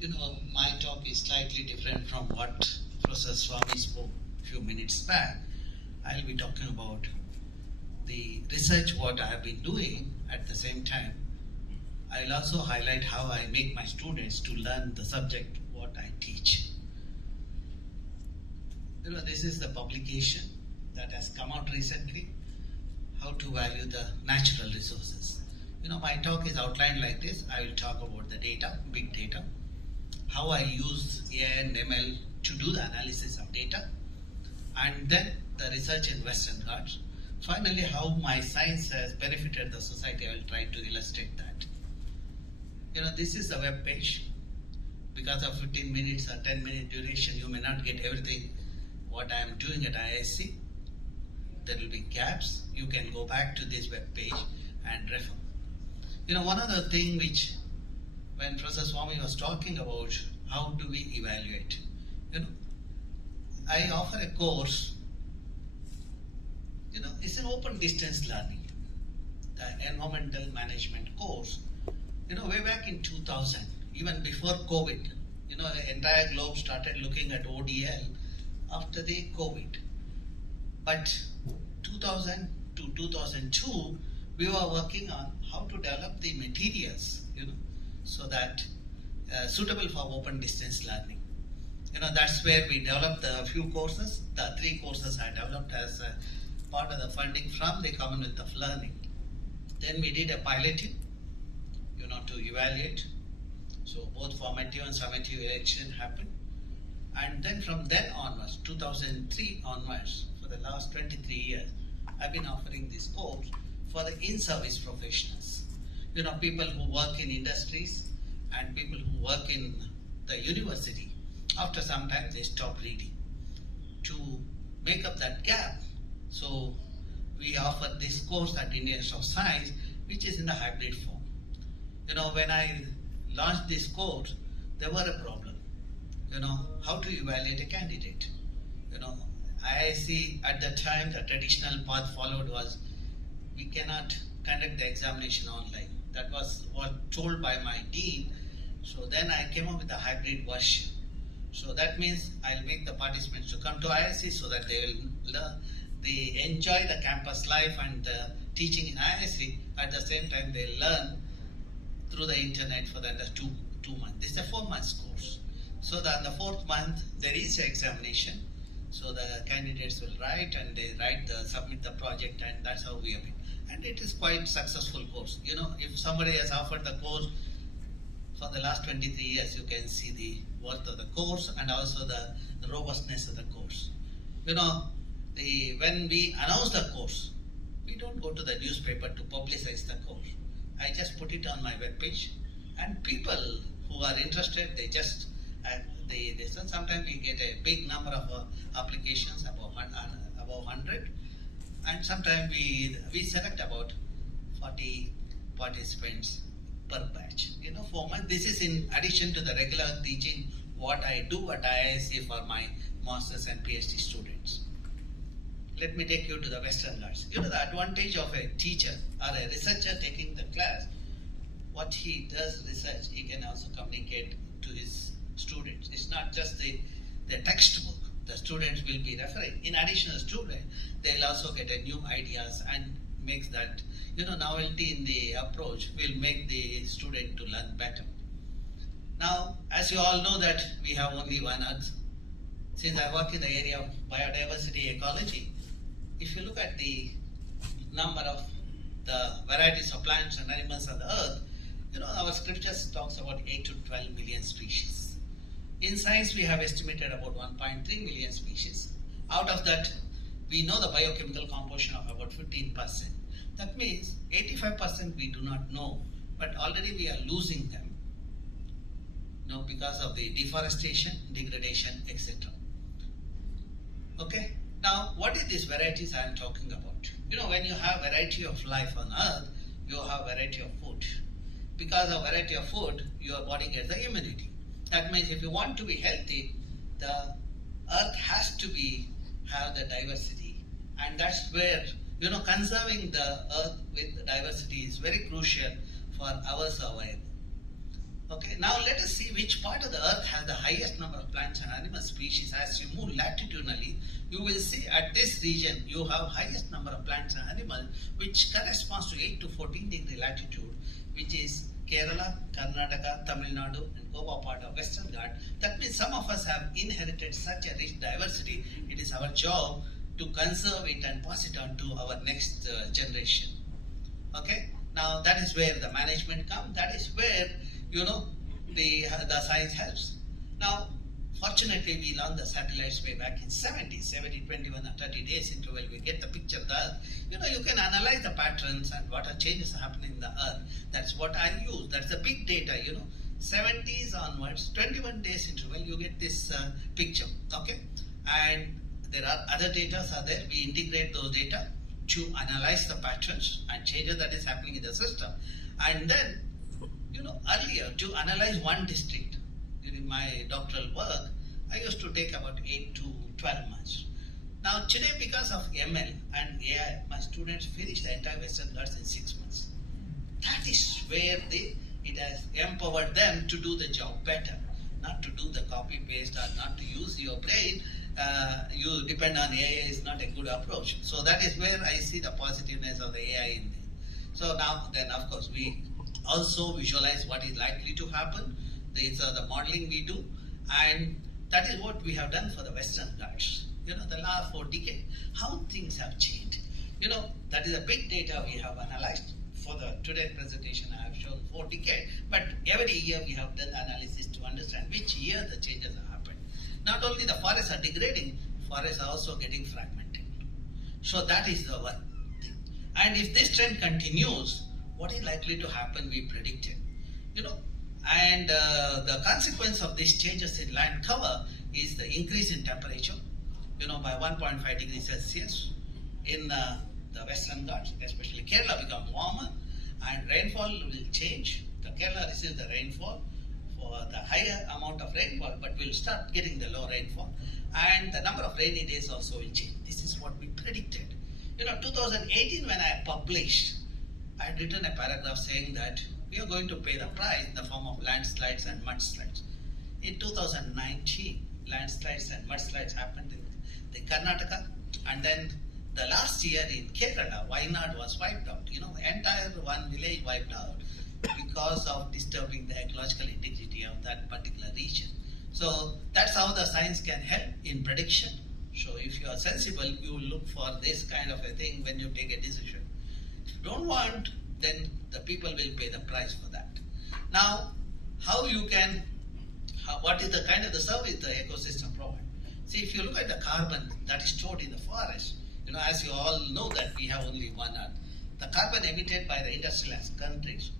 My talk is slightly different from what Professor Swami spoke a few minutes back. I'll be talking about the research what I have been doing at the same time. I'll also highlight how I make my students to learn the subject what I teach. This is the publication that has come out recently, how to value the natural resources. My talk is outlined like this. I will talk about the data, big data, how I use AI and ML to do the analysis of data, and then the research in Western Ghats. Finally, how my science has benefited the society. I will try to illustrate that. This is the web page. Because of 15 minutes or 10-minute duration, you may not get everything what I am doing at IISc. There will be gaps. You can go back to this web page and refer. One other thing which, when Professor Swami was talking about how do we evaluate, I offer a course, it's an open distance learning, the environmental management course. Way back in 2000, even before COVID, the entire globe started looking at ODL after the COVID. But 2000 to 2002, we were working on how to develop the materials, so that suitable for open distance learning. That's where we developed a few courses. The 3 courses I developed as a part of the funding from the Commonwealth of Learning. Then we did a piloting, to evaluate. So both formative and summative election happened. And then from then onwards, 2003 onwards, for the last 23 years, I've been offering this course for the in-service professionals. People who work in industries and people who work in the university. After some time, they stop reading. To make up that gap, so we offer this course at Indian Institute of Science, which is in the hybrid form. When I launched this course, there were a problem. How to evaluate a candidate. IISc at the time, the traditional path followed was we cannot conduct the examination online. That was what told by my dean. So then I came up with a hybrid version. So that means I'll make the participants to come to IISc so that they will learn, they enjoy the campus life and the teaching in IISc. At the same time, they learn through the internet for the 2 months. This is a 4 months course. So that the 4th month, there is an examination. So the candidates will write and they submit the project, and that's how we have been. And it is quite successful course. If somebody has offered the course for the last 23 years, you can see the worth of the course and also the robustness of the course. When we announce the course, we don't go to the newspaper to publicize the course. I just put it on my webpage, and people who are interested, they just sometimes we get a big number of applications, above 100, and sometimes we select about 40 participants per batch. 4 months. This is in addition to the regular teaching what I do at IISc for my masters and PhD students. Let me take you to the Western Ghats. The advantage of a teacher or a researcher taking the class, what he does research, he can also communicate to his students. It's not just the textbook. The students will be referring. In addition to the student, they'll also get a new ideas and makes that, novelty in the approach will make the student to learn better. Now, as you all know that we have only one Earth. Since I work in the area of biodiversity ecology, if you look at the number of the varieties of plants and animals on the Earth, our scriptures talks about 8 to 12 million species. In science, we have estimated about 1.3 million species. Out of that, we know the biochemical composition of about 15%. That means 85% we do not know, but already we are losing them, because of the deforestation, degradation, etc. Okay. Now, what is these varieties I am talking about? When you have variety of life on Earth, you have variety of food. Because of variety of food, your body gets the immunity. That means if you want to be healthy, the Earth has to have the diversity, and that's where conserving the Earth with diversity is very crucial for our survival. Okay, now let us see which part of the earth has the highest number of plants and animal species. As you move latitudinally, you will see at this region you have highest number of plants and animals, which corresponds to 8 to 14 degree latitude, which is Kerala, Karnataka, Tamil Nadu and Goa part of Western Ghats. That means some of us have inherited such a rich diversity. It is our job to conserve it and pass it on to our next generation. Okay, now that is where the management comes. That is where the science helps. Now, fortunately, we launched the satellites way back in 70, 21 or 30 days interval. We get the picture there. You can analyze the patterns and what are changes happening in the earth. That's what I use. That's the big data. 70s onwards, 21 days interval, you get this picture. Okay, and there are other data are there. We integrate those data to analyze the patterns and changes that is happening in the system, and then earlier, to analyze one district during my doctoral work, I used to take about 8 to 12 months. Now, today, because of ML and AI, my students finish the entire Western Ghats in 6 months. That is where it has empowered them to do the job better, not to do the copy paste or not to use your brain. You depend on AI is not a good approach. So that is where I see the positiveness of the AI in there. So now, then, of course, we also visualize what is likely to happen. These are the modeling we do, and that is what we have done for the Western Ghats. The last 4 decades, how things have changed. That is a big data we have analyzed. For the today's presentation, I have shown 4 decades, but every year we have done analysis to understand which year the changes have happened. Not only the forests are degrading, forests are also getting fragmented. So that is the one thing. And if this trend continues, what is likely to happen, we predicted. And the consequence of these changes in land cover is the increase in temperature, by 1.5 degrees Celsius in the Western Ghats, especially Kerala become warmer, and rainfall will change. The Kerala receives the rainfall for the higher amount of rainfall, but will start getting the low rainfall. And the number of rainy days also will change. This is what we predicted. 2018 when I published, I had written a paragraph saying that we are going to pay the price in the form of landslides and mudslides. In 2019, landslides and mudslides happened in the Karnataka, and then the last year in Kerala, Wayanad was wiped out. Entire one village wiped out because of disturbing the ecological integrity of that particular region. So that's how the science can help in prediction. So if you are sensible, you will look for this kind of a thing when you take a decision. If you don't want, then the people will pay the price for that. Now, what is the kind of the service the ecosystem provides? See, if you look at the carbon that is stored in the forest, as you all know that we have only one earth. The carbon emitted by the industrialized countries,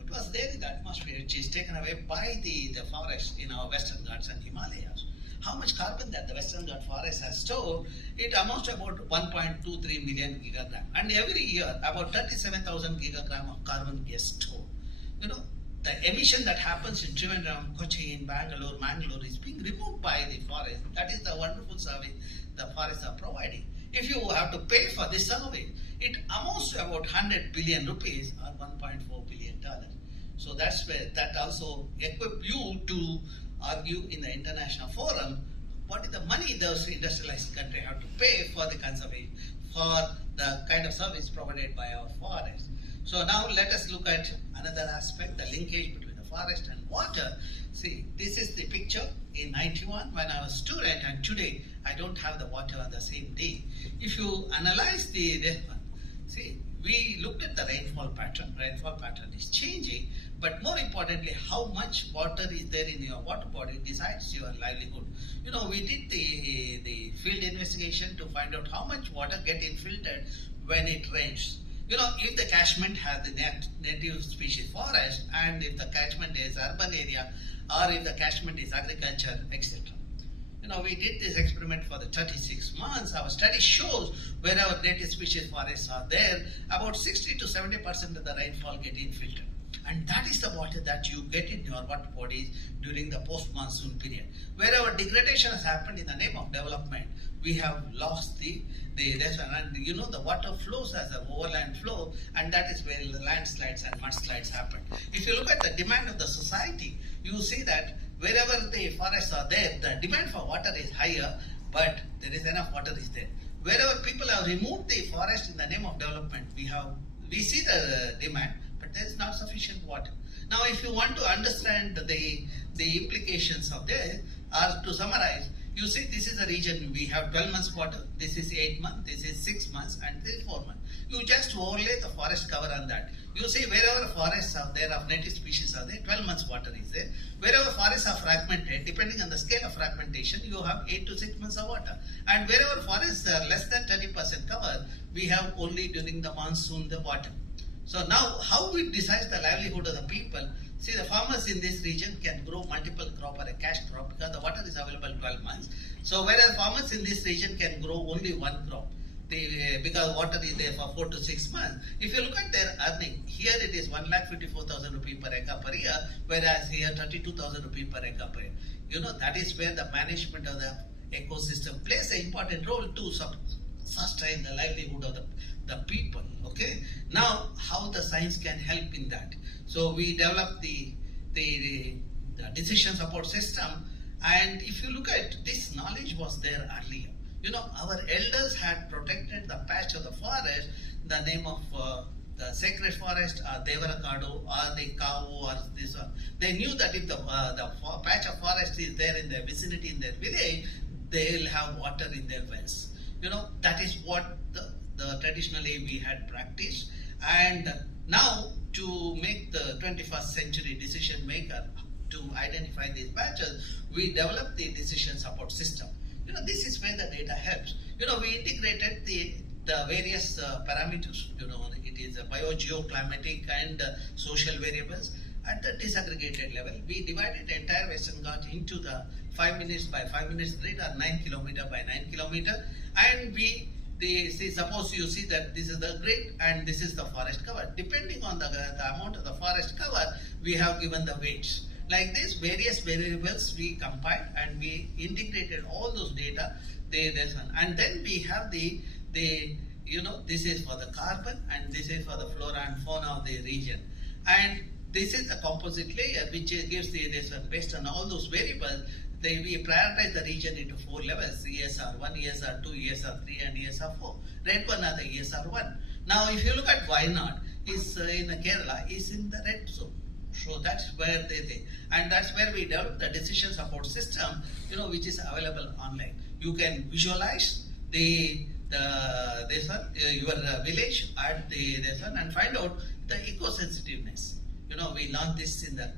it was there in the atmosphere, which is taken away by the forest in our Western Ghats and Himalayas. How much carbon that the Western Ghats forest has stored, it amounts to about 1.23 million gigagram. And every year, about 37,000 gigagram of carbon gets stored. The emission that happens in Trivandrum, Cochin, Bangalore, Mangalore is being removed by the forest. That is the wonderful service the forests are providing. If you have to pay for this service, it amounts to about 100 billion rupees or $1.4 billion. So that's where that also equip you to argue in the international forum what is the money those industrialized countries have to pay for the conservation, for the kind of service provided by our forests. So now let us look at another aspect, the linkage between the forest and water. See, this is the picture in 91 when I was a student, and today I don't have the water on the same day. If you analyze see, we looked at the rainfall pattern. Rainfall pattern is changing, but more importantly, how much water is there in your water body decides your livelihood. We did the field investigation to find out how much water get infiltrated when it rains. If the catchment has the native species forest, and if the catchment is urban area, or if the catchment is agriculture, etc. We did this experiment for the 36 months. Our study shows wherever native species forests are there, about 60 to 70% of the rainfall get infiltrated. and that is the water that you get in your water bodies during the post-monsoon period. Wherever degradation has happened in the name of development, we have lost the one, and you know the water flows as an overland flow, and that is where the landslides and mudslides happen. If you look at the demand of the society, you see that wherever the forests are there, the demand for water is higher, but there is enough water is there. Wherever people have removed the forest in the name of development, we see the demand, but there is not sufficient water. Now, if you want to understand the implications of this, or to summarize, you see this is a region we have 12 months water, this is 8 months, this is 6 months, and this is 4 months. You just overlay the forest cover on that. You see wherever forests are there of native species are there, 12 months water is there. Wherever forests are fragmented, depending on the scale of fragmentation, you have 8 to 6 months of water. And wherever forests are less than 30% cover, we have only during the monsoon the water. So now how we decide the livelihood of the people? See, the farmers in this region can grow multiple crop or a cash crop because the water is available 12 months. So whereas farmers in this region can grow only one crop, because water is there for 4 to 6 months. If you look at their earning, here it is 1,54,000 rupees per acre per year, whereas here 32,000 rupees per acre per year. You know, that is where the management of the ecosystem plays an important role to sustain the livelihood of the people. Okay. Now, how the science can help in that? So we developed the decision support system, and if you look at this, knowledge was there earlier. You know, our elders had protected the patch of the forest, the name of the sacred forest, or Devarakadu, or the cow, or this one. They knew that if the patch of forest is there in their vicinity, in their village, they'll have water in their wells. You know, that is what the traditionally we had practiced. And now, to make the 21st century decision maker to identify these patches, we developed the decision support system. You know, this is where the data helps. You know, we integrated the various parameters. You know, it is biogeoclimatic and social variables at the disaggregated level. We divided the entire Western Ghats into the 5 minutes by 5 minutes grid, or 9 kilometer by 9 kilometer, and suppose you see that this is the grid and this is the forest cover. Depending on the amount of the forest cover, we have given the weights. Like this, various variables we compiled and we integrated all those data. And then we have you know, this is for the carbon and this is for the flora and fauna of the region. And this is the composite layer which gives this one. Based on all those variables, we prioritize the region into 4 levels: ESR 1, ESR 2, ESR 3, and ESR 4. Red one are the ESR 1. Now, if you look at Wayanad, is in Kerala, is in the red zone. So that's where and that's where we develop the decision support system, you know, which is available online. You can visualize your village at this one and find out the eco-sensitiveness. You know, we launched this in the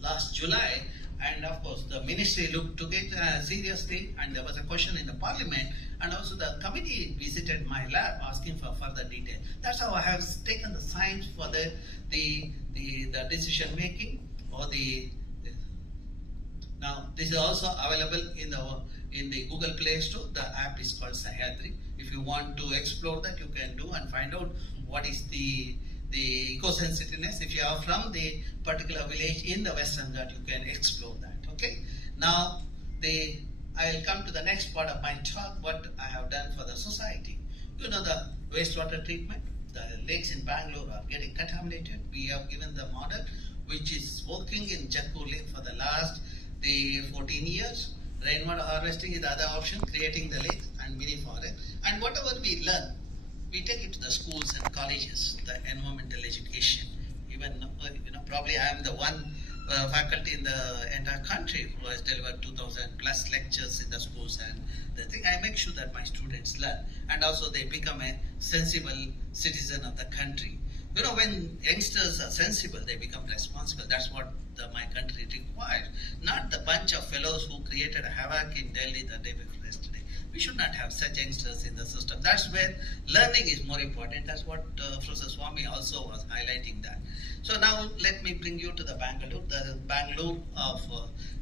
last July, and of course the ministry took it seriously, and there was a question in the parliament, and also the committee visited my lab asking for further detail. That's how I have taken the science for the decision making, or now this is also available in the Google Play Store. The app is called Sahyadri. If you want to explore that, you can do and find out what is the eco-sensitiveness. If you are from the particular village in the Western Ghats, you can explore that. Okay. Now I'll come to the next part of my talk, what I have done for the society. You know, the wastewater treatment. The lakes in Bangalore are getting contaminated. We have given the model which is working in Jakku Lake for the last 14 years. Rainwater harvesting is the other option, creating the lakes and mini forest. And whatever we learn, we take it to the schools and colleges, the environmental education. Even, you know, probably I am the one faculty in the entire country who has delivered 2,000 plus lectures in the schools, and the thing, I make sure that my students learn, and also they become a sensible citizen of the country. You know, when youngsters are sensible, they become responsible. That's what my country requires. Not the bunch of fellows who created a havoc in Delhi the day before yesterday. We should not have such youngsters in the system. That's where learning is more important. That's what Professor Swami also was highlighting that. So now let me bring you to the Bangalore. The Bangalore of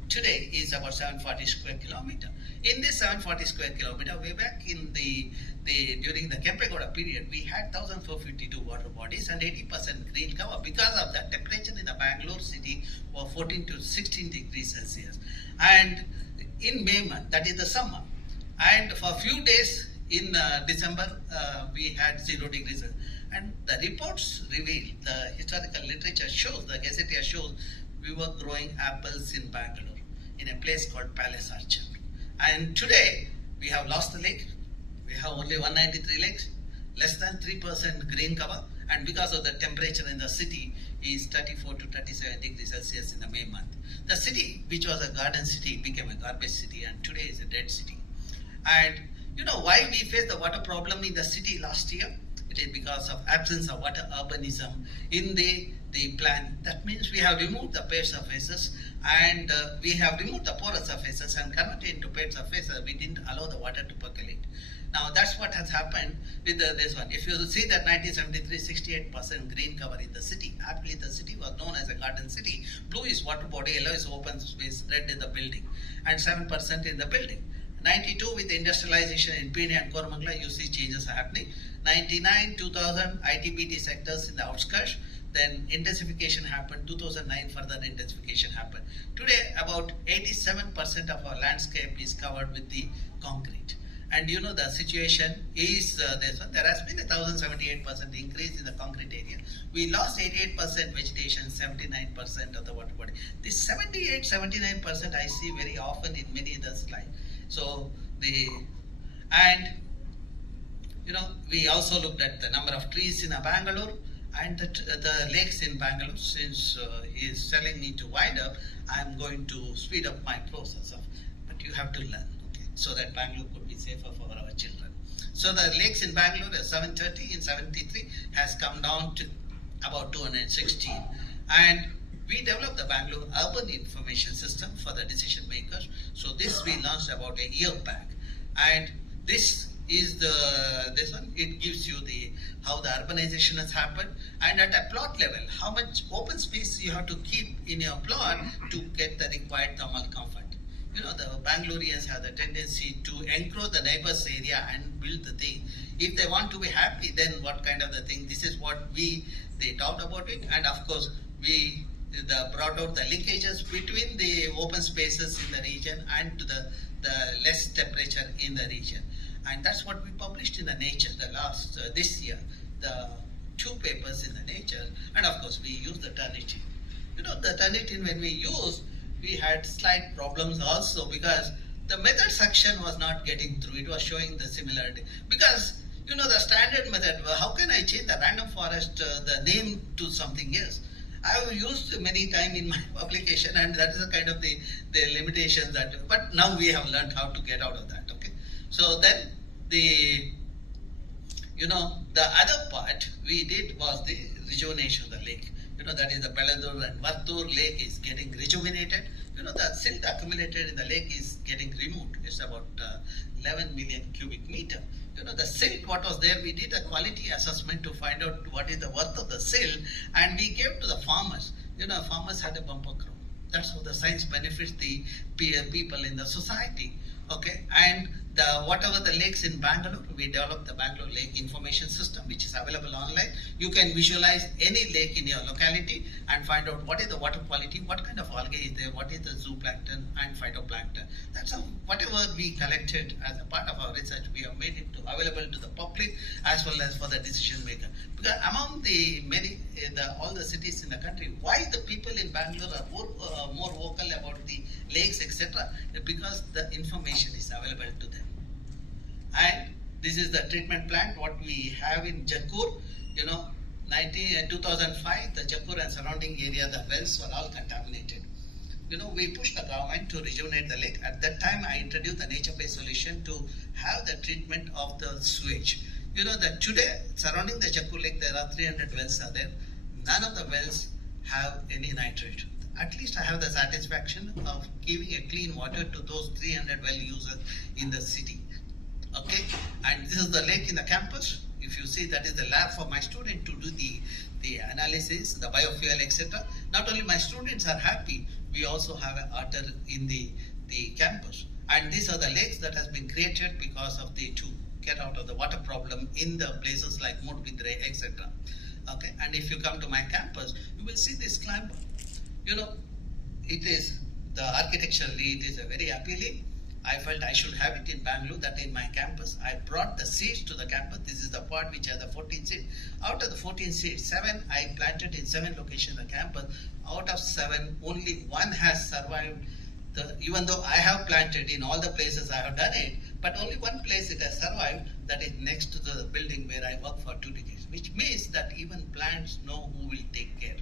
today is about 740 square kilometer. In this 740 square kilometer, way back in during the Kempegowda period, we had 1,452 water bodies and 80% green cover. Because of that, temperature in the Bangalore city was 14 to 16 degrees Celsius. And in May month, that is the summer, and for a few days in December, we had 0 degrees. And the reports reveal, the historical literature shows, the gazetteer shows, we were growing apples in Bangalore, in a place called Palace Archer. And today, we have lost the lake. We have only 193 lakes, less than 3% green cover. And because of the temperature in the city is 34 to 37 degrees Celsius in the May month. The city, which was a garden city, became a garbage city, and today is a dead city. And you know why we faced the water problem in the city last year? It is because of absence of water urbanism in the plan. That means we have removed the paved surfaces, and we have removed the porous surfaces and converted into paved surfaces. We didn't allow the water to percolate. Now that's what has happened with this one. If you see that 1973, 68% green cover in the city. Actually, the city was known as a garden city. Blue is water body, yellow is open space, red is the building, and 7% in the building. 92 with industrialization in Pune and Koramangala, you see changes happening. 99, 2000, ITBT sectors in the outskirts. Then intensification happened. 2009, further intensification happened. Today, about 87% of our landscape is covered with the concrete. And you know the situation is this one. There has been a 1,078% increase in the concrete area. We lost 88% vegetation, 79% of the water body. This 78, 79% I see very often in many other slides. So we also looked at the number of trees in Bangalore and the lakes in Bangalore. Since he is telling me to wind up, I am going to speed up my process but you have to learn, okay, so that Bangalore could be safer for our children. So the lakes in Bangalore, 730 in 73 has come down to about 216, and we developed the Bangalore Urban Information System for the decision makers. So this we launched about a year back, and this is this one. It gives you how the urbanization has happened, and at a plot level, how much open space you have to keep in your plot to get the required thermal comfort. You know, the Bangaloreans have the tendency to encroach the neighbor's area and build the thing. If they want to be happy, then what kind of the thing? This is what they talked about it, and of course we brought out the linkages between the open spaces in the region and to the less temperature in the region. And that's what we published in the Nature this year, the 2 papers in the Nature, and of course we use the Turnitin. You know, the Turnitin when we used, we had slight problems also because the method section was not getting through. It was showing the similarity because you know the standard method. How can I change the random forest the name to something else? I have used many times in my publication, and that is a kind of the limitations that. But now we have learned how to get out of that. Okay, so then the other part we did was the rejuvenation of the lake. You know, that is the Belladur and Vartur lake is getting rejuvenated. You know, the silt accumulated in the lake is getting removed. It's about 11 million cubic meter. You know, the silt, what was there, we did a quality assessment to find out what is the worth of the silt, and we gave to the farmers. You know, farmers had a bumper crop. That's how the science benefits the people in the society. Okay, and whatever the lakes in Bangalore, we developed the Bangalore Lake Information System, which is available online. You can visualize any lake in your locality and find out what is the water quality, what kind of algae is there, what is the zooplankton and phytoplankton. That's how whatever we collected as a part of our research, we have made it available to the public as well as for the decision maker. Because among the many, all the cities in the country, why the people in Bangalore are more vocal about the lakes, etc., because the information is available to them. And this is the treatment plant, what we have in Jakkur. You know, 2005, the Jakkur and surrounding area, the wells were all contaminated. You know, we pushed the government to rejuvenate the lake. At that time, I introduced the nature-based solution to have the treatment of the sewage. You know that today, surrounding the Jakkur lake, there are 300 wells are there. None of the wells have any nitrate. At least I have the satisfaction of giving a clean water to those 300 well users in the city. Okay, and this is the lake in the campus. If you see, that is the lab for my student to do the analysis, the biofuel, etc. Not only my students are happy, we also have an otter in the campus. And these are the lakes that has been created because of to get out of the water problem in the places like Mudbidre, etc. Okay, and if you come to my campus, you will see this climber. You know, it is architecturally, it is a very appealing. I felt I should have it in Bangalore, that in my campus. I brought the seeds to the campus. This is the part which has the 14 seeds. Out of the 14 seeds, 7 I planted in 7 locations in the campus. Out of 7, only 1 has survived. Even though I have planted in all the places I have done it, but only 1 place it has survived, that is next to the building where I worked for 2 decades, which means that even plants know who will take care.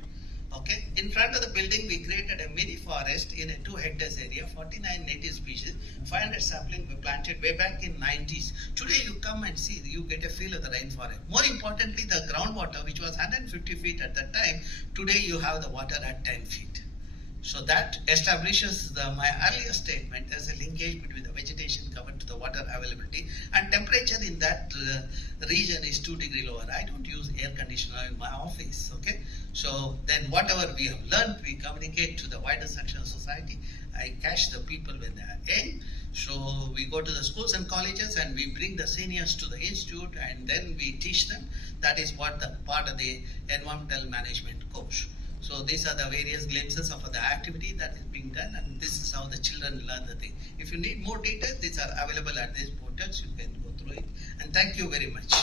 Okay, in front of the building, we created a mini forest in a 2 hectares area, 49 native species, 500 saplings we planted way back in 90s. Today you come and see, you get a feel of the rainforest. More importantly, the groundwater, which was 150 feet at that time, today you have the water at 10 feet. So that establishes my earlier statement. There's a linkage between the vegetation cover to the water availability, and temperature in that region is 2 degrees lower. I don't use air conditioner in my office. Okay, so then whatever we have learned, we communicate to the wider section of society. I catch the people when they are young. So we go to the schools and colleges and we bring the seniors to the institute and then we teach them. That is what the part of the environmental management course. So these are the various glimpses of the activity that is being done, and this is how the children learn the thing. If you need more details, these are available at these portals. You can go through it. And thank you very much.